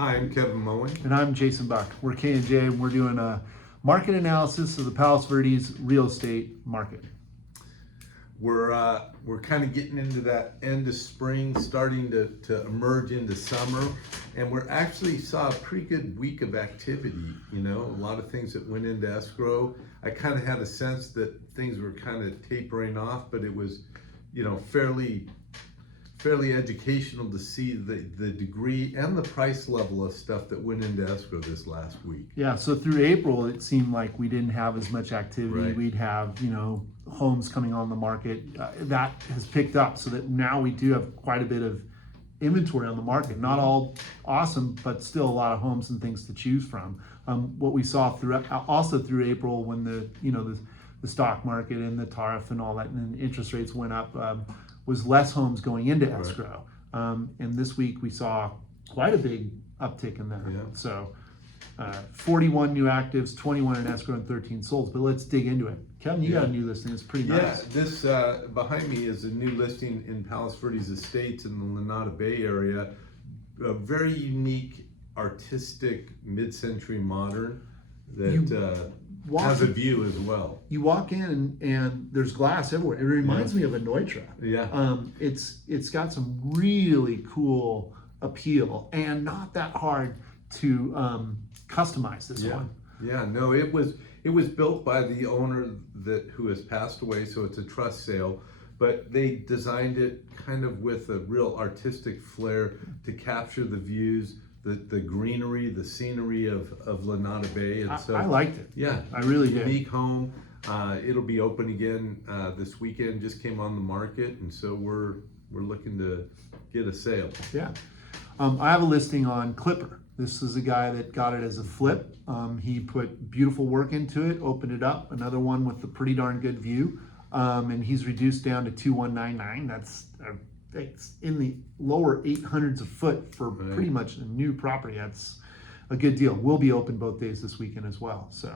Hi, I'm Kevin Moen. And I'm Jason Buck. We're K&J, and we're doing a market analysis of the Palos Verdes real estate market. We're kind of getting into that end of spring, starting to emerge into summer, and we're actually saw a pretty good week of activity. You know, a lot of things that went into escrow. I kind of had a sense that things were kind of tapering off, but it was, you know, fairly educational to see the degree and the price level of stuff that went into escrow this last week. Yeah, so through April, it seemed like we didn't have as much activity. Right. We'd have, homes coming on the market. That has picked up so that now we do have quite a bit of inventory on the market. Not all awesome, but still a lot of homes and things to choose from. What we saw also through April when the stock market and the tariff and all that and interest rates went up, was less homes going into escrow. Right. And this week we saw quite a big uptick in that. Yeah. So 41 new actives, 21 in escrow, and 13 sold. But let's dig into it. Kevin, you got a new listing. It's pretty nice. Yeah, this behind me is a new listing in Palos Verdes Estates in the Leonardo Bay area. A very unique, artistic, mid-century modern that has a view as well. You walk in and there's glass everywhere. It reminds me of a Neutra. Yeah. It's got some really cool appeal and not that hard to customize this one. Yeah, no, it was built by the owner who has passed away, so it's a trust sale. But they designed it kind of with a real artistic flair to capture the views, the greenery, the scenery of Leonardo Bay. And so I liked it. Yeah, I really did. Unique home. It'll be open again this weekend. Just came on the market, and so we're looking to get a sale. Yeah, I have a listing on Clipper. This is a guy that got it as a flip. He put beautiful work into it, opened it up. Another one with a pretty darn good view, and he's reduced down to 2199. That's it's in the lower 800s a foot for pretty much a new property. That's a good deal. We'll be open both days this weekend as well. So.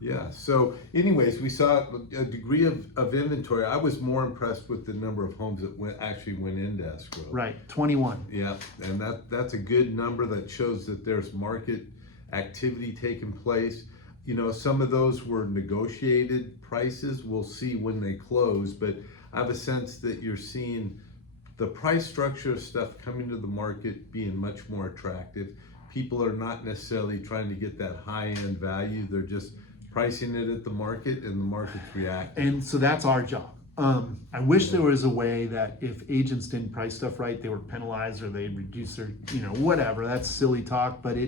Yeah, so anyways, we saw a degree of inventory. I was more impressed with the number of homes that actually went into escrow. Right, 21. Yeah, and that's a good number that shows that there's market activity taking place. You know, some of those were negotiated prices. We'll see when they close, but I have a sense that you're seeing the price structure of stuff coming to the market being much more attractive. People are not necessarily trying to get that high-end value. They're just pricing it at the market, and the market's reacting. And so that's our job. I wish there was a way that if agents didn't price stuff right, they were penalized or they'd reduce their, whatever. That's silly talk, but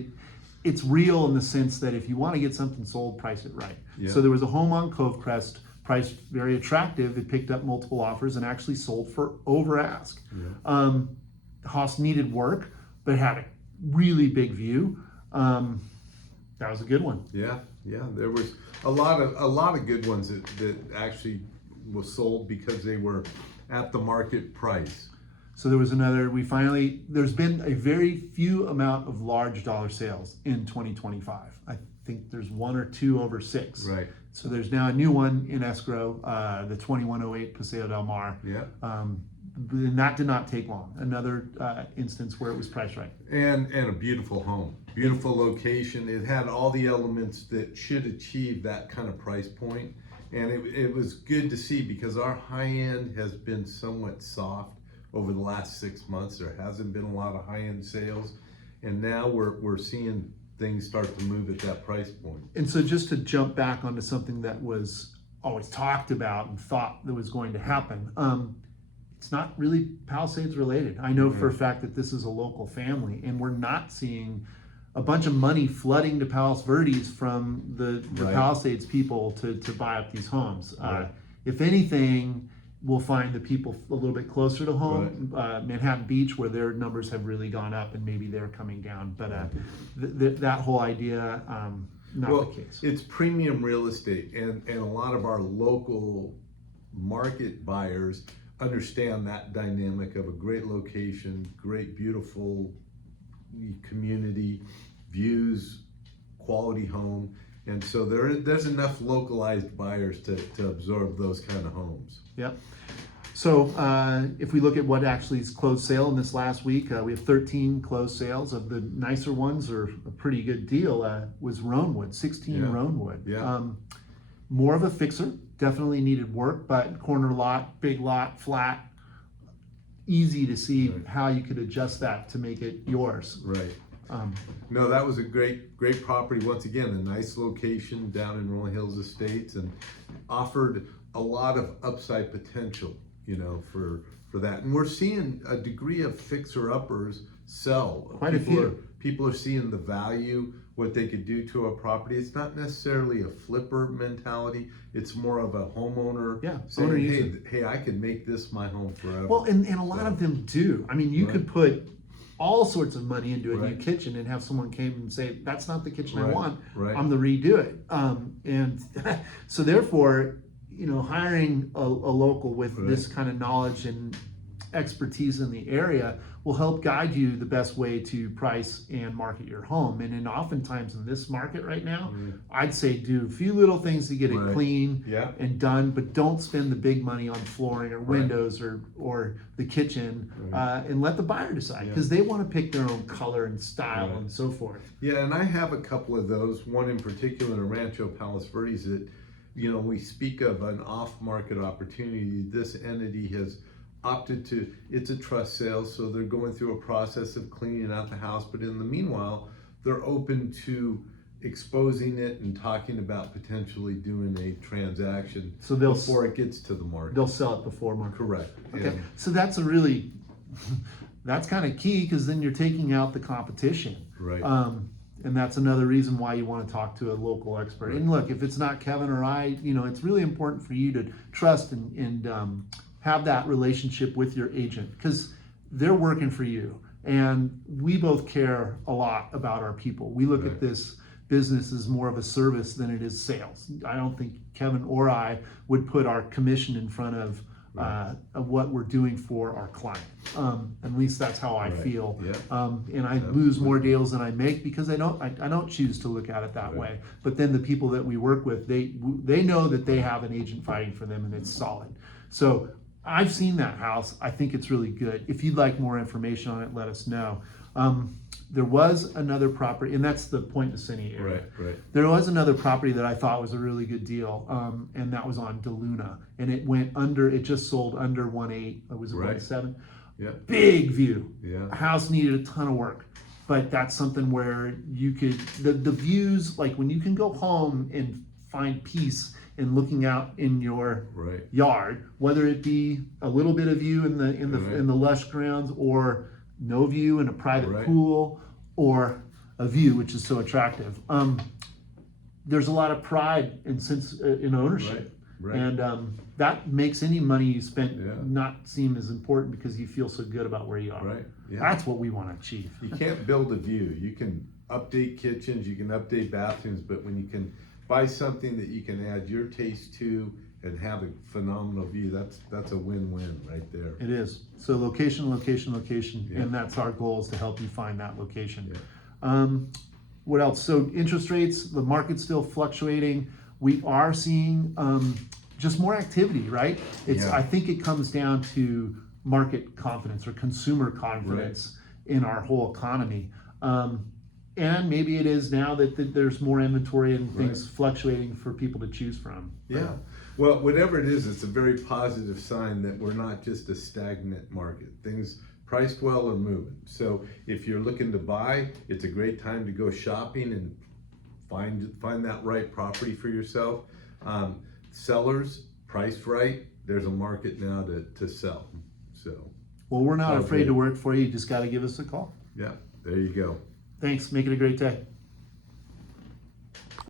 it's real in the sense that if you want to get something sold, price it right. Yeah. So there was a home on Covecrest, priced very attractive. It picked up multiple offers and actually sold for over ask. Yeah. The house needed work, but had a really big view. That was a good one. Yeah, there was a lot of good ones that actually was sold because they were at the market price. So there was there's been a very few amount of large dollar sales in 2025. I think there's one or two over 6. Right. So there's now a new one in escrow, the 2108 Paseo del Mar. Yeah. And that did not take long. Another instance where it was priced right. And a beautiful home, beautiful location. It had all the elements that should achieve that kind of price point. And it was good to see because our high end has been somewhat soft over the last 6 months. There hasn't been a lot of high end sales. And now we're seeing things start to move at that price point. And so just to jump back onto something that was always talked about and thought that was going to happen, it's not really Palisades related. I know for a fact that this is a local family, and we're not seeing a bunch of money flooding to Palos Verdes from the Palisades people to buy up these homes. If anything, we'll find the people a little bit closer to home, Manhattan Beach, where their numbers have really gone up, and maybe they're coming down. But that whole idea, not the case. It's premium real estate, and a lot of our local market buyers understand that dynamic of a great location, great, beautiful community, views, quality home. And so there's enough localized buyers to absorb those kind of homes. Yep. So if we look at what actually is closed sale in this last week, we have 13 closed sales. Of the nicer ones, or a pretty good deal, was Roanwood, 16 Yeah. Roanwood. Yeah. More of a fixer, definitely needed work, but corner lot, big lot, flat, easy to see Right. how you could adjust that to make it yours. Right. No, that was a great property. Once again, a nice location down in Rolling Hills Estates, and offered a lot of upside potential, for that. And we're seeing a degree of fixer-uppers sell. Quite a few. People are seeing the value, what they could do to a property. It's not necessarily a flipper mentality. It's more of a homeowner saying, owner hey, user. hey, I could make this my home forever. Well, and a lot of them do. I mean, you could put all sorts of money into a new Right. kitchen and have someone came and say, that's not the kitchen I Right. want. Right. I'm the redo it. And so therefore, hiring a local with this kind of knowledge and expertise in the area will help guide you the best way to price and market your home. And oftentimes in this market right now, I'd say do a few little things to get it clean and done, but don't spend the big money on flooring or windows or the kitchen, and let the buyer decide, because they want to pick their own color and style and so forth. Yeah, and I have a couple of those, one in particular in Rancho Palos Verdes that, we speak of an off-market opportunity. This entity has opted to, it's a trust sale, so they're going through a process of cleaning out the house, but in the meanwhile, they're open to exposing it and talking about potentially doing a transaction before it gets to the market. They'll sell it before market. Correct. Okay, And so that's that's kind of key, because then you're taking out the competition. Right. And that's another reason why you want to talk to a local expert. And look, if it's not Kevin or I, it's really important for you to trust and have that relationship with your agent, because they're working for you. And we both care a lot about our people. We look at this business as more of a service than it is sales. I don't think Kevin or I would put our commission in front of what we're doing for our client. At least that's how I feel. And I lose more deals than I make because I don't choose to look at it that way. But then the people that we work with, they know that they have an agent fighting for them, and it's solid. So I've seen that house. I think it's really good. If you'd like more information on it, let us know. There was another property, and that's the Point Vicini area. Right. There was another property that I thought was a really good deal, and that was on DeLuna, and it just sold under 1.8. It was 1.7. Yeah. Big view. Yeah. House needed a ton of work, but that's something where you could, the views, like when you can go home and find peace in looking out in your yard, whether it be a little bit of view in the lush grounds, or no view in a private pool, or a view which is so attractive. There's a lot of pride in ownership, and that makes any money you spent not seem as important, because you feel so good about where you are. That's what we want to achieve. You can't build a view. You can update kitchens, you can update bathrooms, but when you can buy something that you can add your taste to and have a phenomenal view, that's a win-win right there. It is. So location, and that's our goal, is to help you find that location. What else? So interest rates, the market's still fluctuating. We are seeing just more activity, right? I think it comes down to market confidence, or consumer confidence in our whole economy. And maybe it is now that there's more inventory and things fluctuating for people to choose from. Yeah. Well, whatever it is, it's a very positive sign that we're not just a stagnant market. Things priced well are moving. So if you're looking to buy, it's a great time to go shopping and find that right property for yourself. Sellers, priced right, there's a market now to sell. So. Well, we're not afraid to work for you. You just got to give us a call. Yeah, there you go. Thanks. Make it a great day.